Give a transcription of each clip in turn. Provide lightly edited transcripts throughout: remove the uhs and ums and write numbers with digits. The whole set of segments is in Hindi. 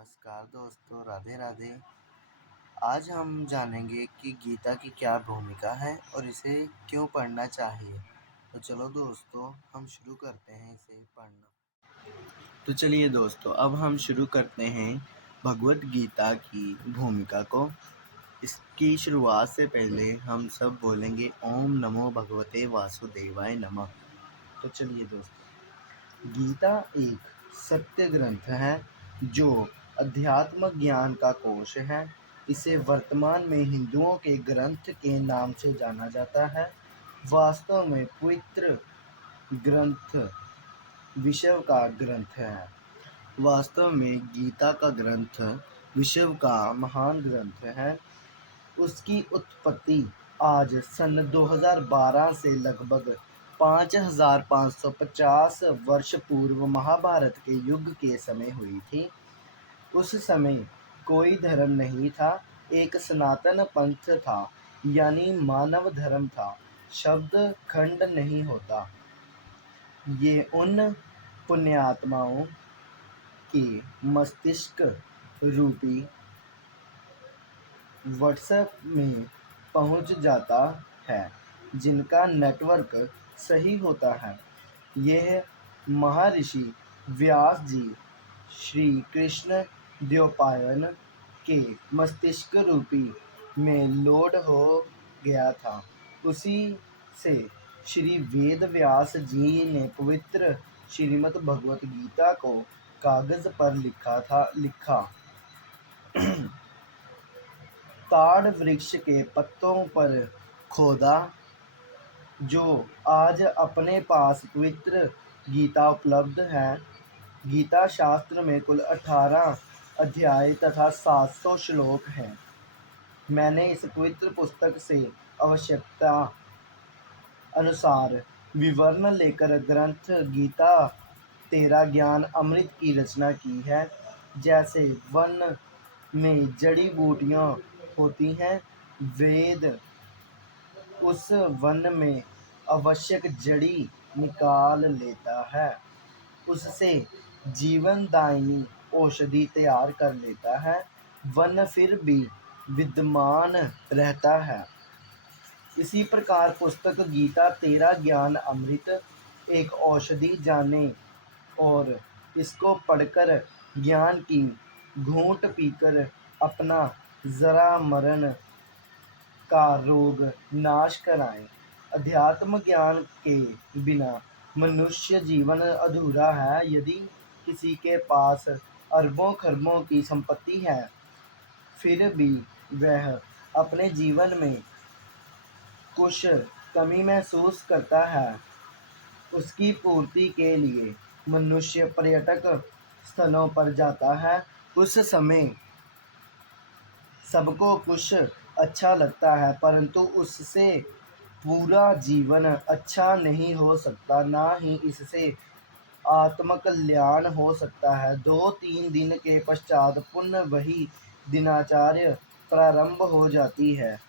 नमस्कार दोस्तों, राधे राधे। आज हम जानेंगे कि गीता की क्या भूमिका है और इसे क्यों पढ़ना चाहिए। तो चलो दोस्तों, हम शुरू करते हैं इसे पढ़ना। तो चलिए दोस्तों, अब हम शुरू करते हैं भगवत गीता की भूमिका को। इसकी शुरुआत से पहले हम सब बोलेंगे ओम नमो भगवते वासुदेवाय नमः। तो चलिए दोस्तों, गीता एक सत्य ग्रंथ है जो अध्यात्म ज्ञान का कोश है। इसे वर्तमान में हिंदुओं के ग्रंथ के नाम से जाना जाता है। वास्तव में पवित्र ग्रंथ विश्व का ग्रंथ है। वास्तव में गीता का ग्रंथ विश्व का महान ग्रंथ है। उसकी उत्पत्ति आज सन 2012 से लगभग 5550 वर्ष पूर्व महाभारत के युग के समय हुई थी। उस समय कोई धर्म नहीं था, एक सनातन पंथ था, यानी मानव धर्म था। शब्द खंड नहीं होता। ये उन पुण्यात्माओं के मस्तिष्क रूपी व्हाट्सएप में पहुंच जाता है जिनका नेटवर्क सही होता है। यह महर्षि व्यास जी श्री कृष्ण द्वैपायन के मस्तिष्क रूपी में लोड हो गया था। उसी से श्री वेद व्यास जी ने पवित्र श्रीमद् भगवत गीता को कागज पर लिखा। ताड़ वृक्ष के पत्तों पर खोदा, जो आज अपने पास पवित्र गीता उपलब्ध है। गीता शास्त्र में कुल 18 अध्याय तथा 700 श्लोक हैं। मैंने इस पवित्र पुस्तक से आवश्यकता अनुसार विवरण लेकर ग्रंथ गीता तेरा ज्ञान अमृत की रचना की है। जैसे वन में जड़ी बूटियाँ होती हैं, वेद उस वन में आवश्यक जड़ी निकाल लेता है, उससे जीवनदायिनी औषधि तैयार कर लेता है। वन फिर भी विद्यमान रहता है। इसी प्रकार पुस्तक गीता तेरा ज्ञान अमृत एक औषधि जाने और इसको पढ़कर ज्ञान की घूंट पीकर अपना जरा मरण का रोग नाश कराएं। अध्यात्म ज्ञान के बिना मनुष्य जीवन अधूरा है। यदि किसी के पास अरबों खरबों की संपत्ति है, फिर भी वह अपने जीवन में कुछ कमी महसूस करता है, उसकी पूर्ति के लिए मनुष्य पर्यटक स्थलों पर जाता है। उस समय सबको कुछ अच्छा लगता है, परंतु उससे पूरा जीवन अच्छा नहीं हो सकता, ना ही इससे आत्मकल्याण हो सकता है। 2-3 दिन के पश्चात पुनः वही दिनचर्या प्रारंभ हो जाती है।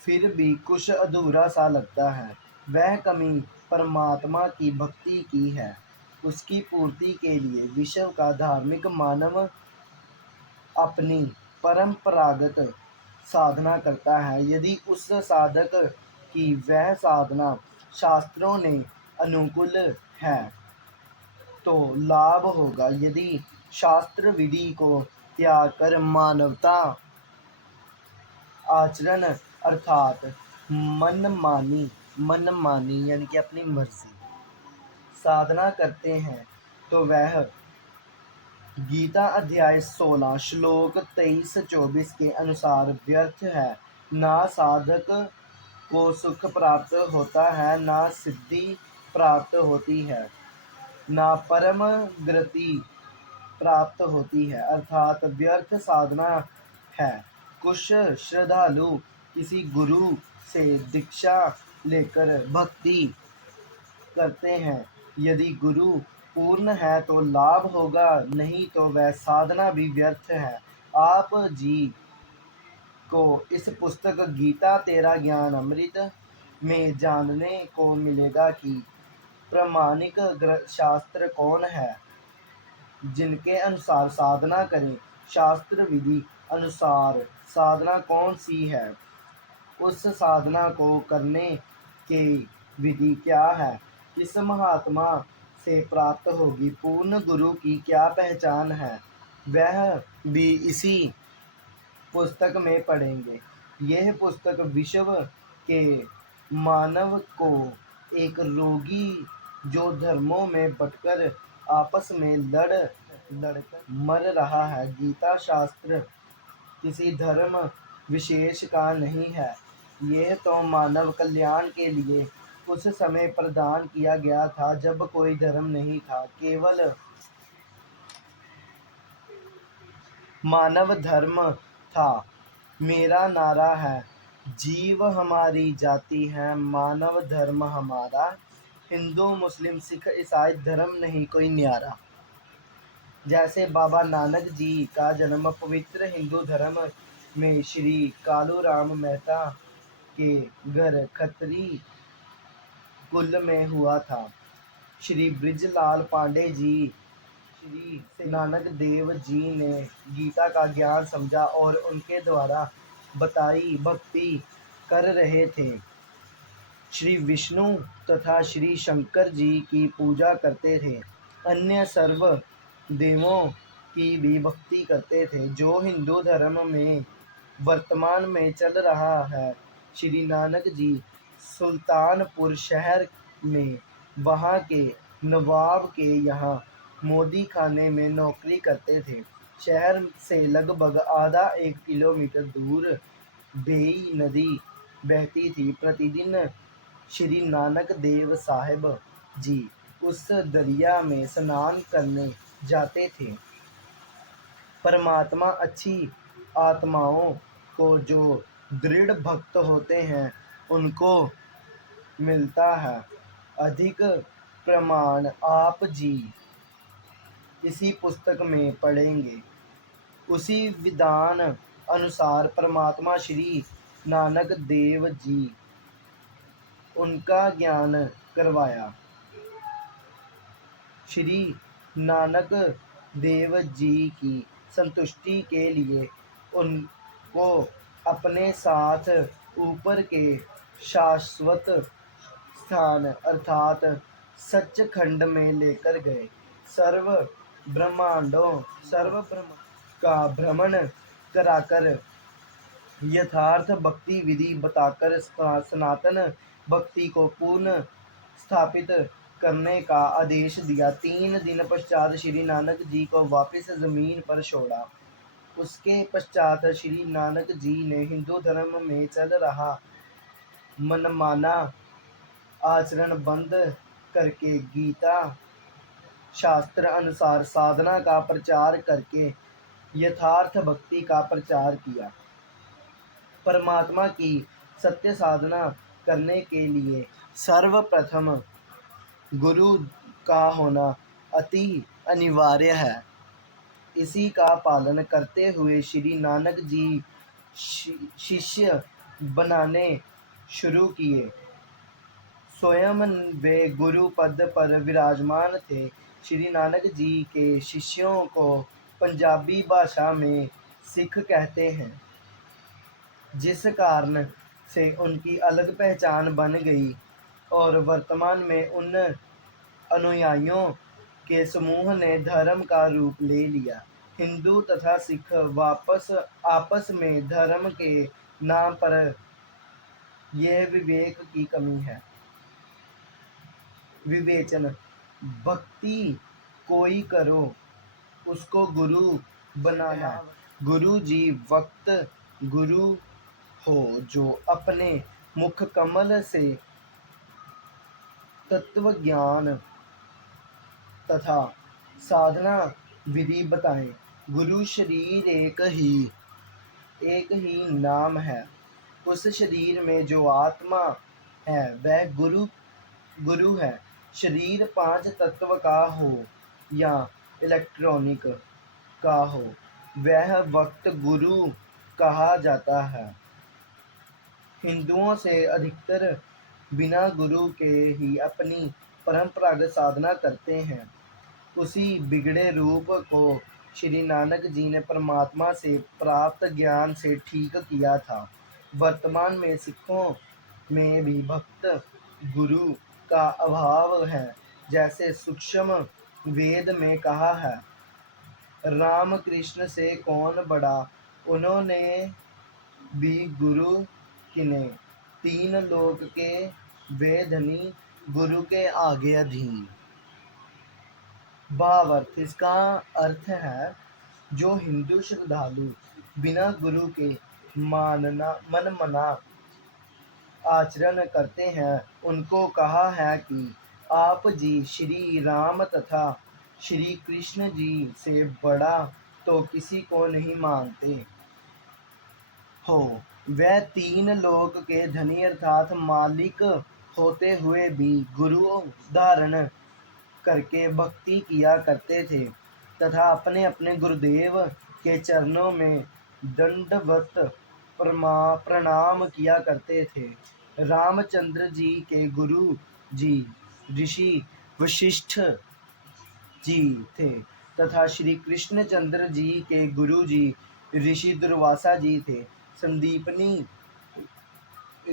फिर भी कुछ अधूरा सा लगता है। वह कमी परमात्मा की भक्ति की है। उसकी पूर्ति के लिए विश्व का धार्मिक मानव अपनी परंपरागत साधना करता है। यदि उस साधक की वह साधना शास्त्रों ने अनुकूल है तो लाभ होगा। यदि शास्त्र विधि को त्याग कर मानवता आचरण अर्थात मनमानी यानी कि अपनी मर्जी साधना करते हैं, तो वह गीता अध्याय 16 श्लोक 23-24 के अनुसार व्यर्थ है। ना साधक को सुख प्राप्त होता है, ना सिद्धि प्राप्त होती है, ना परम गति प्राप्त होती है, अर्थात व्यर्थ साधना है। कुछ श्रद्धालु किसी गुरु से दीक्षा लेकर भक्ति करते हैं। यदि गुरु पूर्ण है तो लाभ होगा, नहीं तो वह साधना भी व्यर्थ है। आप जी को इस पुस्तक गीता तेरा ज्ञान अमृत में जानने को मिलेगा कि प्रामाणिक शास्त्र कौन है। जिनके अनुसार साधना करें। शास्त्र विधि अनुसार साधना कौन सी है, उस साधना को करने की विधि क्या है, किस महात्मा से प्राप्त होगी, पूर्ण गुरु की क्या पहचान है, वह भी इसी पुस्तक में पढ़ेंगे। यह पुस्तक विश्व के मानव को एक रोगी जो धर्मों में बंटकर आपस में लड़कर मर रहा है। गीता शास्त्र किसी धर्म विशेष का नहीं है, यह तो मानव कल्याण के लिए उस समय प्रदान किया गया था जब कोई धर्म नहीं था, केवल मानव धर्म था। मेरा नारा है, जीव हमारी जाति है, मानव धर्म हमारा, हिंदू मुस्लिम सिख ईसाई धर्म नहीं कोई न्यारा। जैसे बाबा नानक जी का जन्म पवित्र हिंदू धर्म में श्री कालूराम मेहता के घर खत्री कुल में हुआ था। श्री बृजलाल पांडे जी श्री नानक देव जी ने गीता का ज्ञान समझा और उनके द्वारा बताई भक्ति कर रहे थे। श्री विष्णु तथा श्री शंकर जी की पूजा करते थे, अन्य सर्व देवों की भी भक्ति करते थे, जो हिंदू धर्म में वर्तमान में चल रहा है। श्री नानक जी सुल्तानपुर शहर में वहाँ के नवाब के यहाँ मोदी खाने में नौकरी करते थे। शहर से लगभग आधा 1 किलोमीटर दूर बेई नदी बहती थी। प्रतिदिन श्री नानक देव साहब जी उस दरिया में स्नान करने जाते थे। परमात्मा अच्छी आत्माओं को जो दृढ़ भक्त होते हैं उनको मिलता है। अधिक प्रमाण आप जी इसी पुस्तक में पढ़ेंगे। उसी विधान अनुसार परमात्मा श्री नानक देव जी उनका ज्ञान करवाया। श्री नानक देव जी की संतुष्टि के लिए उनको अपने साथ ऊपर के शाश्वत स्थान अर्थात सच्चखंड में लेकर गए। सर्व ब्रह्म का भ्रमण कराकर यथार्थ भक्ति विधि बताकर सनातन भक्ति को पूर्ण स्थापित करने का आदेश दिया। 3 दिन पश्चात श्री नानक जी को वापस जमीन पर छोड़ा। उसके पश्चात श्री नानक जी ने हिंदू धर्म में चल रहा मनमाना आचरण बंद करके गीता शास्त्र अनुसार साधना का प्रचार करके यथार्थ भक्ति का प्रचार किया। परमात्मा की सत्य साधना करने के लिए सर्वप्रथम गुरु का होना अति अनिवार्य है। इसी का पालन करते हुए श्री नानक जी शिष्य बनाने शुरू किए। स्वयं वे गुरु पद पर विराजमान थे। श्री नानक जी के शिष्यों को पंजाबी भाषा में सिख कहते हैं, जिस कारण से उनकी अलग पहचान बन गई और वर्तमान में उन अनुयायियों के समूह ने धर्म का रूप ले लिया। हिंदू तथा सिख आपस में धर्म के नाम पर यह विवेक की कमी है। विवेचन भक्ति कोई करो उसको गुरु बनाना। गुरु जी वक्त गुरु हो जो अपने मुख कमल से तत्व ज्ञान तथा साधना विधि बताएं। गुरु शरीर एक ही नाम है। उस शरीर में जो आत्मा है वह गुरु है। शरीर 5 तत्व का हो या इलेक्ट्रॉनिक का हो, वह वक्त गुरु कहा जाता है। हिंदुओं से अधिकतर बिना गुरु के ही अपनी परंपरागत साधना करते हैं। उसी बिगड़े रूप को श्री नानक जी ने परमात्मा से प्राप्त ज्ञान से ठीक किया था। वर्तमान में सिखों में भी भक्त गुरु का अभाव है। जैसे सूक्ष्म वेद में कहा है, राम कृष्ण से कौन बड़ा, उन्होंने भी गुरु किने, तीन लोक के वे धनी, गुरु के आगे अधीन। भावार्थ, इसका अर्थ है, जो हिंदू श्रद्धालु बिना गुरु के मनमना आचरण करते हैं, उनको कहा है कि आप जी श्री राम तथा श्री कृष्ण जी से बड़ा तो किसी को नहीं मानते हो। वह तीन लोक के धनी अर्थात मालिक होते हुए भी गुरु धारण करके भक्ति किया करते थे तथा अपने अपने गुरुदेव के चरणों में दंडवत प्रणाम किया करते थे। रामचंद्र जी के गुरु जी ऋषि वशिष्ठ जी थे तथा श्री कृष्णचंद्र जी के गुरु जी ऋषि दुर्वासा जी थे। संदीपनी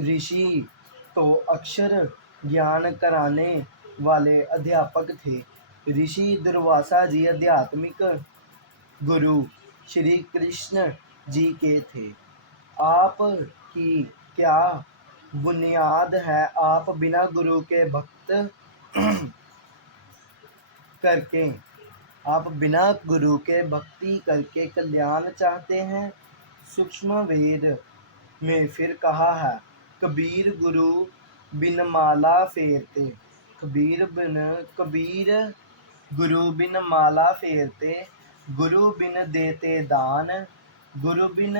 ऋषि तो अक्षर ज्ञान कराने वाले अध्यापक थे। ऋषि दुर्वासा जी आध्यात्मिक गुरु श्री कृष्ण जी के थे। आप की क्या बुनियाद है? आप बिना गुरु के भक्ति करके कल्याण चाहते हैं। सूक्ष्म वेद में फिर कहा है, कबीर गुरु बिन माला फेरते, कबीर गुरु बिन माला फेरते, गुरु बिन देते दान, गुरु बिन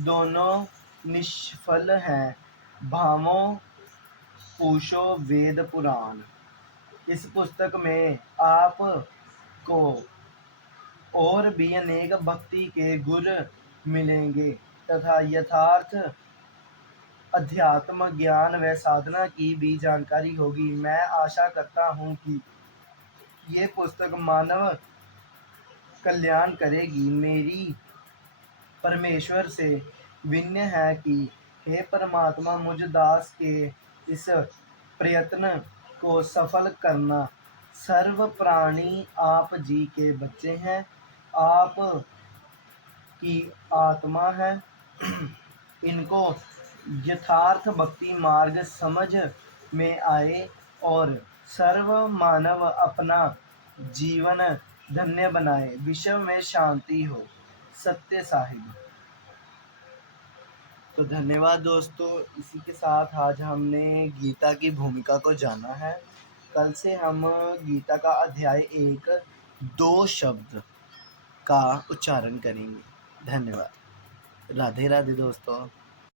दोनों निष्फल हैं, भावों पूछो वेद पुराण। इस पुस्तक में आप को और भी अनेक भक्ति के गुर मिलेंगे तथा यथार्थ अध्यात्म ज्ञान व साधना की भी जानकारी होगी। मैं आशा करता हूँ कि ये पुस्तक मानव कल्याण करेगी। मेरी परमेश्वर से विनय है कि हे परमात्मा, मुझ दास के इस प्रयत्न को सफल करना। सर्व प्राणी आप जी के बच्चे हैं, आप की आत्मा है। इनको यथार्थ भक्ति मार्ग समझ में आए और सर्व मानव अपना जीवन धन्य बनाए, विश्व में शांति हो। सत्य साहिब। तो धन्यवाद दोस्तों, इसी के साथ आज हमने गीता की भूमिका को जाना है। कल से हम गीता का अध्याय 1 2 शब्द का उच्चारण करेंगे। धन्यवाद। राधे राधे दोस्तों।